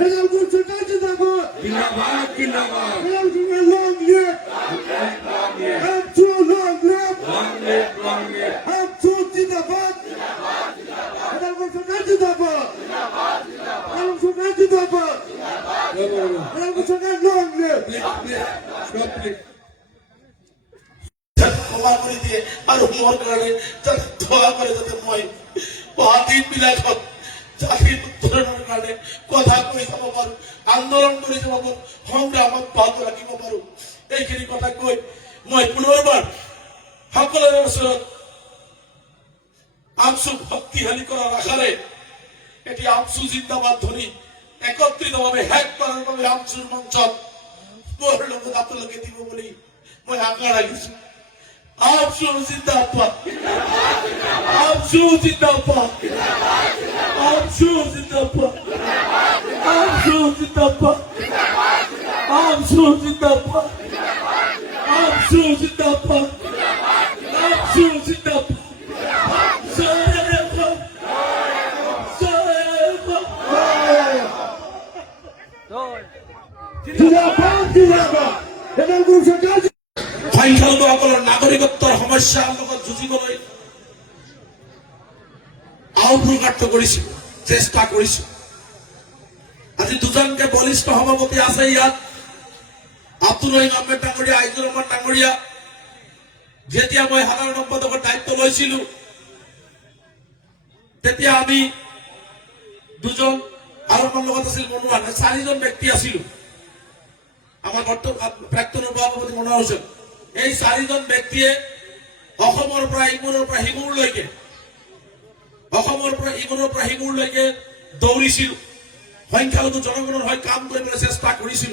রেজাউল সরকার জিন্দাবাদ জিন্দাবাদ জিন্দাবাদ Rezaul Sarkar long live AAMSU long live AAMSU জিন্দাবাদ রেজাউল সরকার জিন্দাবাদ রেজাউল সরকার জিন্দাবাদ রেজাউল সরকার লং লিভ ক্ষমা করে দিয়ে আর মোর কারণে যাতে দোয়া করে যাতে মই বাদিন বিলাক চাকরি উত্তরণের কারণে কথা কই যাব পারো আন্দোলন করে যাব পারো সংগ্রামত বাদ রাখিব পারো এইখিনি কথা কই মই পুনৰবাৰ সকলোৰে ওচৰত আমসু শক্তিশালী কৰাৰ আশাৰে এটি আমসু জিন্দাবাদ ধ্বনি একত্ৰিতভাৱে শেষ কৰাৰ বাবে আমসুৰ মঞ্চত মোৰ লগত আপোনালোকে দিব বুলি মই আশা ৰাখিছো আমসু জিন্দাবাদ আমসু জিন্দাবাদ আমসু জিন্দাবাদ আমসু জিন্দাবাদ আমসু জিন্দাবাদ আমসু জিন্দাবাদ আমসু জিন্দাবাদ জিন্দাবাদ জিন্দাবাদ রেজাউল সরকার সংখ্যালঘুসকলৰ নাগৰিকত্বৰ সমস্যাৰ লগত যুঁজিবলৈ আহ্বান কৰিছো চেষ্টা কৰিছো আজি দুজনকে বলিষ্ঠ সভাপতি আছে ইয়াত আব্দুল ৰহিম আহমেদ ডাঙৰীয়া আইজুৰ ৰহমান ডাঙৰীয়া যেতিয়া মই সাধাৰণ সম্পাদকৰ দায়িত্ব লৈছিলো তেতিয়া আমি দুজন আৰু মোৰ লগত আছিল মনোহৰ চাৰিজন ব্যক্তি আছিলো আমাৰ প্ৰাক্তন সভাপতি মনোহৰ হোসেন এই চাৰিজন ব্যক্তিয়ে অসমৰ পৰা ইমূৰৰ পৰা সিমূৰলৈকে অসমৰ পৰা ইমূৰৰ পৰা সিমূৰলৈকে দৌৰিছিল সংখ্যালঘু জনগণৰ হৈ কাম কৰিবলৈ চেষ্টা কৰিছিল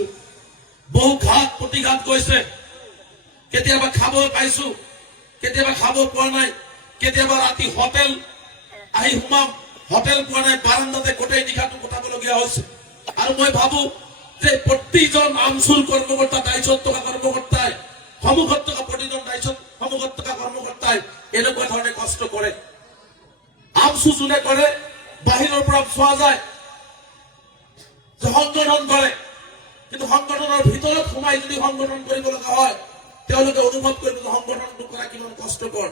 বহু ঘাত প্ৰতিঘাত গৈছে কেতিয়াবা খাব পাইছো কেতিয়াবা খাব পোৱা নাই কেতিয়াবা ৰাতি হোটেল আহি সোমাম হোটেল পোৱা নাই বাৰান্দাতে গোটেই নিশাটো কটাবলগীয়া হৈছে আৰু মই ভাবো যে প্ৰতিজন আমসুৰ কৰ্মকৰ্তা দায়িত্বত থকা কৰ্মকৰ্তাই সন্মুখত থকা প্ৰতিজন দায়িত্বত সন্মুখত থকা কৰ্মকৰ্তাই এনেকুৱা ধৰণে কষ্ট কৰে আমসু যোনে কৰে বাহিৰৰ পৰা চোৱা যায় যে সংগঠন কৰে কিন্তু সংগঠনৰ ভিতৰত সোমাই যদি সংগঠন কৰিব লগা হয় তেওঁলোকে অনুভৱ কৰিব যে সংগঠনটো কৰা কিমান কষ্টকৰ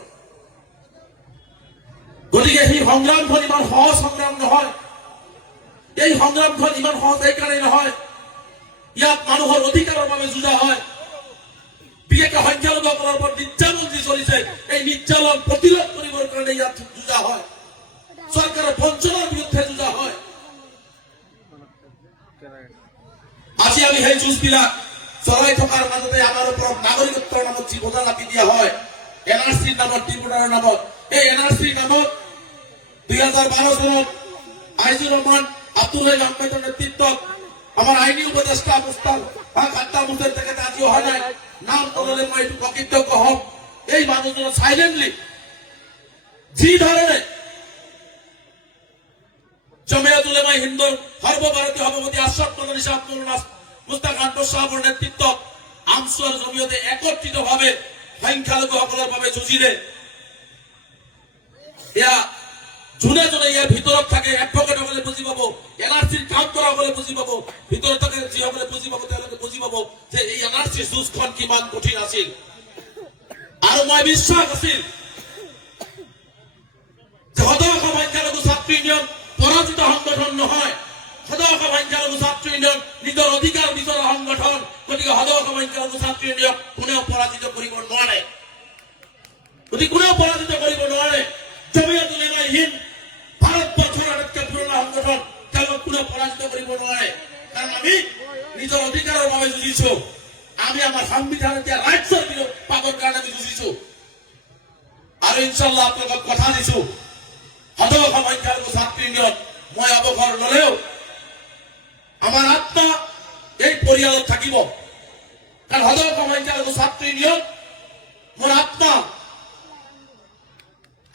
গতিকে সেই সংগ্ৰামখন ইমান সহজ সংগ্ৰাম নহয় এই সংগ্ৰামখন ইমান সহজ এইকাৰণে নহয় ইয়াত মানুহৰ অধিকাৰৰ বাবে যুঁজা হয় বিশেষকৈ সংখ্যালঘুসকলৰ ওপৰত নিৰ্যাতন যি চলিছে এই নিৰ্যাতন প্ৰতিৰোধ কৰিবৰ কাৰণে ইয়াত যুঁজা হয় চৰকাৰৰ বঞ্চনাৰ বিৰুদ্ধে যুঁজা হয় আজি আমি সেই যুঁজবিলাক চলাই থকাৰ মাজতে আমাৰ ওপৰত নাগৰিকত্বৰ নামত যি বোজা লাপি দিয়া হয় এনআৰচিৰ নামত ট্ৰিবিউনালৰ নামত এই এনআৰচিৰ নামত 2012 চনত আইজুৰ ৰহমান আব্দুল ৰহিম আহমেদৰ নেতৃত্বত আমাৰ আইনী উপদেষ্টা মুস্তাক খাদ্দা মুস্তাক তেখেতে আজি অহা নাই নাম ক'লে মই এইটো অকৃতজ্ঞ হ'ম এই মানুহজনৰ চাইলেণ্টলি যি ধৰণে জমিয়ত উলেমা হিন্দৰ সৰ্বভাৰতীয় সভাপতি আশ্ৰফ মদনী সাহেব মুস্তাক আহমেদ সাহেবৰ নেতৃত্বত আমসু আৰু জমিয়তে একত্ৰিতভাৱে সংখ্যালঘুসকলৰ বাবে যুঁজিলে এয়া যোনে যোনে ইয়াৰ ভিতৰত থাকে এডভকেটসকলে বুজি পাব এনআৰচিৰ কাম কৰাসকলে বুজি পাব ভিতৰত থাকে যিসকলে বুজি পাব তেওঁলোকে বুজি পাব যে এই এনআৰচিৰ যুঁজখন কিমান কঠিন আছিল আৰু মই বিশ্বাস আছিল যে সদৌ অসম সংখ্যালঘু ছাত্ৰ ইউনিয়ন পৰাজিত সংগঠন নহয় সদৌ অসম সংখ্যালঘু ছাত্ৰ ইউনিয়ন নিজৰ অধিকাৰ বিচৰা সংগঠন গতিকে সদৌ অসম সংখ্যালঘু ছাত্ৰ ইউনিয়নক কোনেও পৰাজিত কৰিব নোৱাৰে গতিকে কোনেও পৰাজিত কৰিব নোৱাৰে জমিয়ত উলেমা হিন্দ ভাৰতবৰ্ষৰ আটাইতকৈ পুৰণা সংগঠন তেওঁলোকক কোনেও পৰাজিত কৰিব নোৱাৰে কাৰণ আমি নিজৰ অধিকাৰৰ বাবে যুঁজিছো আমি আমাৰ সংবিধানত দিয়া ৰাইটছৰ পাবৰ কাৰণে আমি যুঁজিছো আৰু ইনশাআল্লাহ আপোনালোকক কথা দিছো সদৌ অসম সংখ্যালঘু ছাত্ৰ ইউনিয়ন মই অৱসৰ ল'লেও আমাৰ আত্মা এই পৰিয়ালত থাকিব কাৰণ সদৌ অসম সংখ্যালঘু ছাত্ৰ ইউনিয়ন মোৰ আত্মা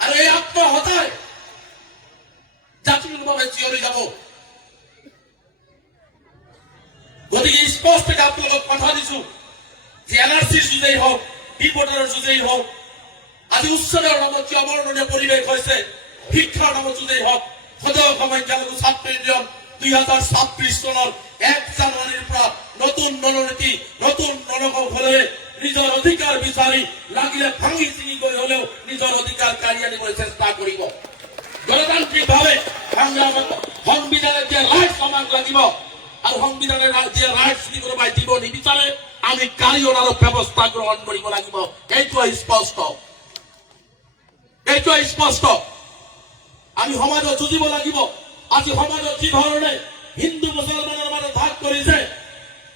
আৰু এই আত্মা সদায় জাতিগতভাৱে চিঞৰি যাব গতিকে স্পষ্টকৈ আপোনালোকক কথা দিছো যে এনআৰচিৰ যুঁজেই হওক ডিপোৰ্টাৰৰ যুঁজেই হওক আজি উচ্ছেদৰ নামত যি অবৰ্ণনীয় পৰিৱেশ হৈছে শিক্ষাৰ নামত যুঁজেই হওক সদৌ অসম সংখ্যালঘু ছাত্ৰ ইউনিয়ন 2026 চনৰ 1 জানুৱাৰীৰ পৰা নতুন ৰণনীতি নতুন ৰণকৌশল হ'লে নিজৰ অধিকাৰ বিচাৰি লাগিলে ভাঙি চিঙি গৈ হ'লেও নিজৰ অধিকাৰ কাঢ়ি আনিবলৈ চেষ্টা কৰিব গণতান্ত্ৰিকভাৱে সংগ্ৰামত সংবিধানে দিয়া ৰাইটছ আমাক লাগিব আৰু সংবিধানে দিয়া ৰাইটছ যদি কোনোবাই দিব নিবিচাৰে আমি কাৰিয়ৰ আৰু ব্যৱস্থা গ্ৰহণ কৰিব লাগিব এইটো স্পষ্ট আমি সমাজত যুঁজিব লাগিব আজি সমাজত যি ধৰণে হিন্দু মুছলমানৰ মাজত ভাগ কৰিছে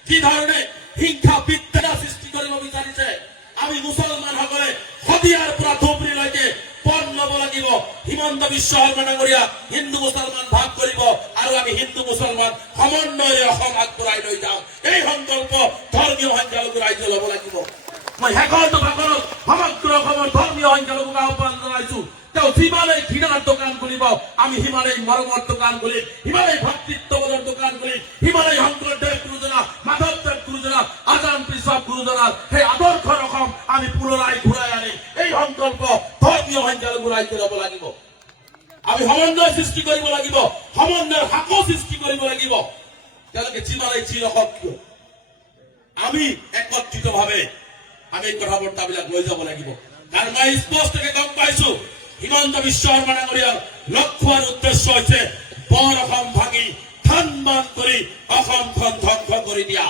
যি ধৰণে হিংসা বিদ্বেষৰ সৃষ্টি কৰিব বিচাৰিছে আমি মুছলমানসকলে শদিয়াৰ পৰা ধুবুৰীলৈকে পথ ল'ব লাগিব হিমন্ত বিশ্ব শৰ্মা ডাঙৰীয়া হিন্দু মুছলমান ভাগ কৰিব আৰু আমি হিন্দু মুছলমান সমন্বয়ে অসম আগবঢ়াই লৈ যাওঁ এই সংকল্প ধৰ্মীয় সংখ্যালঘু ৰাইজে ল'ব লাগিব মই শেষৰটো ভাগত সমগ্ৰ অসমৰ ধৰ্মীয় সংখ্যালঘুক আহ্বান জনাইছো তেওঁ যিমানেই ঘৃণাৰ দোকান খুলিব আমি সিমানেই মৰমৰ দোকান খুলিম সিমানেই ভাতৃত্ববোধৰ দোকান খুলিম সিমানেই শংকৰদেৱ গুৰুজনা মাধৱদেৱ গুৰুজনা আজান পিছক গুৰুজনাৰ সেই আদৰ্শৰ অসম আমি পুনৰাই ঘূৰাই আনিম এই সংকল্প ধৰ্মীয় সংখ্যালঘু ৰাইজে ল'ব লাগিব আমি সমন্বয় সৃষ্টি কৰিব লাগিব সমন্বয়ৰ হাকো সৃষ্টি কৰিব লাগিব তেওঁলোকে যিমানেই যি নকওক কিয় আমি একত্ৰিতভাৱে আমি এই কথা বাৰ্তাবিলাক লৈ যাব লাগিব কাৰণ মই স্পষ্টকৈ গম পাইছো হিমন্ত বিশ্ব শৰ্মা ডাঙৰীয়াৰ লক্ষ্য আৰু উদ্দেশ্য হৈছে বৰ অসম ভাঙি থান বান কৰি অসমখন ধ্বংস কৰি দিয়া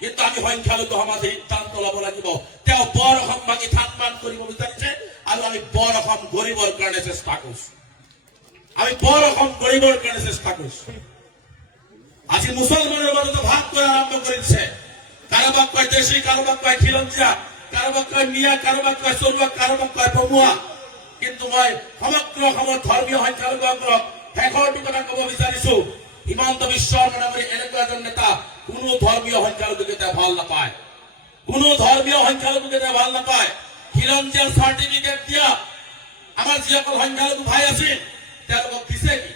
কিন্তু আমি সংখ্যালঘু সমাজে সিদ্ধান্ত ল'ব লাগিব তেওঁ বৰ অসম ভাঙি থান বান কৰিব বিচাৰিছে আৰু আমি বৰ অসম গঢ়িবৰ কাৰণে চেষ্টা কৰিছো আজি মুছলমানৰ মাজত ভাগ কৰা আৰম্ভ কৰিছে কাৰোবাক কয় দেশী কাৰোবাক কয় খিলঞ্জীয়া কাৰোবাক কয় মিয়া কাৰোবাক কয় চৰুৱা কাৰোবাক কয় বমুৱা কিন্তু মই সমগ্ৰ অসমৰ ধৰ্মীয় সংখ্যালঘুসকলক শেষৰটো কথা ক'ব বিচাৰিছো হিমন্ত বিশ্ব শৰ্মা ডাঙৰীয়া এনেকুৱা এজন নেতা কোনো ধৰ্মীয় সংখ্যালঘুক এতিয়া ভাল নাপায় খিলঞ্জীয়া চাৰ্টিফিকেট দিয়া আমাৰ যিসকল সংখ্যালঘু ভাই আছিল তেওঁলোকক দিছে কি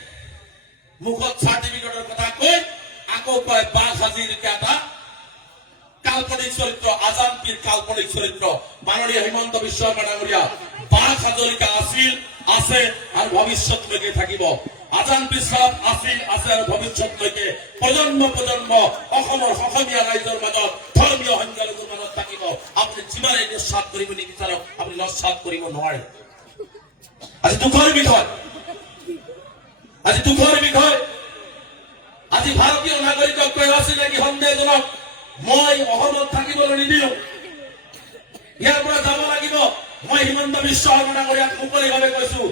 মুখত চাৰ্টিফিকেটৰ কথা কৈ আকৌ কয় বাঘ হাজিৰকে এটা কাল্পনিক চৰিত্ৰ আজান পীৰ কাল্পনিক চৰিত্ৰ মাননীয় হিমন্ত বিশ্ব শৰ্মা ডাঙৰীয়া বাঘ হাজৰিকা আছিল আছে আৰু ভৱিষ্যতলৈকে থাকিব আজান পীৰ চাহাব আছিল আছে আৰু ভৱিষ্যতলৈকে প্ৰজন্ম অসমৰ অসমীয়া ৰাইজৰ মাজত ধৰ্মীয় সংখ্যালঘুৰ মাজত থাকিব আপুনি যিমানেই নিশ্চাত কৰিব নিবিচাৰক আপুনি নস্বাত কৰিব নোৱাৰে আজি দুখৰ বিষয় আজি ভাৰতীয় নাগৰিকক কৈ আছে নেকি সন্দেহজনক মই অসমত থাকিবলৈ নিদিওঁ ইয়াৰ পৰা যাব লাগিব মই হিমন্ত বিশ্ব শৰ্মা ডাঙৰীয়াক মুকলিভাৱে কৈছো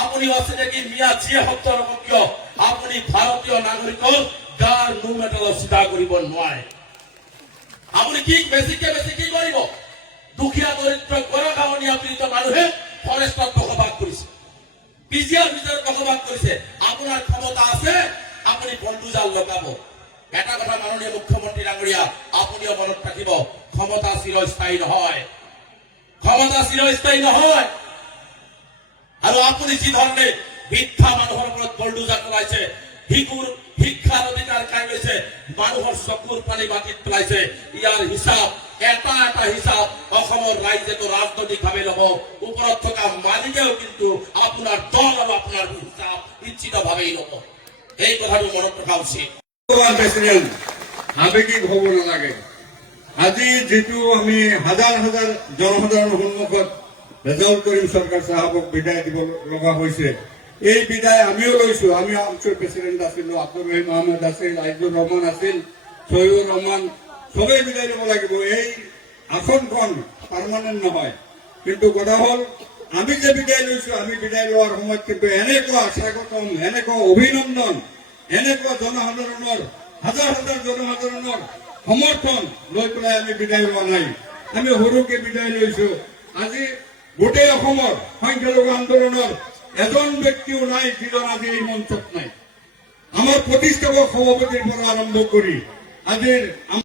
আপুনি আছে নেকি মিয়া যিয়ে শব্দ নকওক কিয় আপুনি ভাৰতীয় নাগৰিকৰ গাৰ নো মেটেল চিধা কৰিব নোৱাৰে আপুনি কি বেছিকে কি কৰিব দুখীয়া দৰিদ্ৰ গৰখাৱনীয়া পীড়িত মানুহে ফৰেষ্টত বসবাস কৰিছে পিজিআৰ ভিতৰত বসবাস কৰিছে আপোনাৰ ক্ষমতা আছে আপুনি বন্ধুজাল লগাব এটা কথা মাননীয় মুখ্যমন্ত্ৰী ডাঙৰীয়া আপুনিও মনত ৰাখিব ক্ষমতা চিৰস্থায়ী নহয় আৰু আপুনি যি ধৰণে বৃদ্ধা মানুহৰ ওপৰত বলডুজাৰ চলাইছে শিক্ষাৰ অধিকাৰ খাই লৈছে মানুহৰ চকুৰ পানী মাটিত পেলাইছে ইয়াৰ হিচাপ এটা হিচাপ অসমৰ ৰাইজেতো ৰাজনৈতিকভাৱে ল'ব ওপৰত থকা মালিকেও কিন্তু আপোনাৰ দল আৰু আপোনাৰ হিচাপ নিশ্চিতভাৱেই ল'ব এই কথাটো মনত ৰখা উচিত প্ৰেচিডেণ্ট আবেগিক হ'ব নালাগে আজি যেটো আমি হাজাৰ জনসাধাৰণৰ সন্মুখত ৰেজাউল কৰিম চৰকাৰ সাহেবক বিদায় দিব লগা হৈছে এই বিদায় আমিও লৈছো আমি আমচুৰ প্ৰেচিডেণ্ট আছিলো আব্দুল ৰহিম আহমেদ আছিল আইজুৰ ৰহমান আছিল সৈয়ুৰ ৰহমান সবেই বিদায় দিব লাগিব এই আসনখন পাৰ্মানেণ্ট নহয় কিন্তু কথা হ'ল আমি যে বিদায় লৈছো আমি বিদায় লোৱাৰ সময়ত কিন্তু এনেকুৱা স্বাগতম এনেকুৱা অভিনন্দন এনেকুৱা জনসাধাৰণৰ হাজাৰ জনসাধাৰণৰ সমৰ্থন লৈ পেলাই আমি বিদায় লোৱা নাই আমি সৰুকে বিদায় লৈছো আজি গোটেই অসমৰ সংখ্যালঘু আন্দোলনৰ এজন ব্যক্তিও নাই যিজন আজি এই মঞ্চত নাই আমাৰ প্ৰতিষ্ঠাপক সভাপতিৰ পৰা আৰম্ভ কৰি আজিৰ